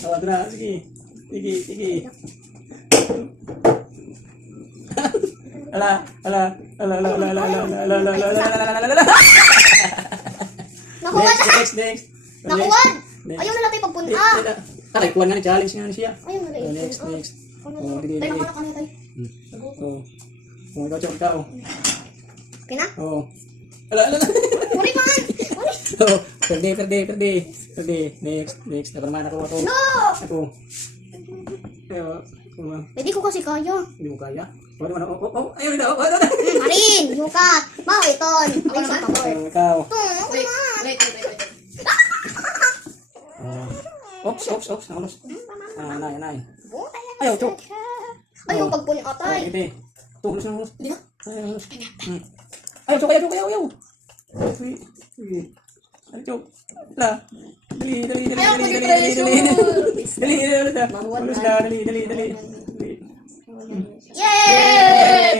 Oh, ito na. Sige. Sige, sige. Ala. Nakuha na! Next. Nakuha! Ayaw na natin pagpunta. Aray, kuha nga ni challenge nga siya. Ayaw na rin. Next. Oh, sige. Tayo nakuha na tayo. Oh. Oh, ikaw, Chok, ikaw. Okay na? Oh. Ala. Uri man! Uri! Oh, perde. Next. Ako naman, ako. No! Ako. Ayaw. Hindi ko kasi kaya. Hindi mo kaya? Ayaw na. Marin! Yukat! Mau iton! Ako sa pabor. Ikaw. Ako naman! Wait. Oops. Nakulos. Nay. Ayaw, Chok. Ayaw pagpunin atay. Hindi. Tulos. Di ba? Ayaw, Chok. Ayaw. Sige. Ayaw, Chok. Wala. Dali. Ayaw ko yung pressure. Dali. Dali. Yay!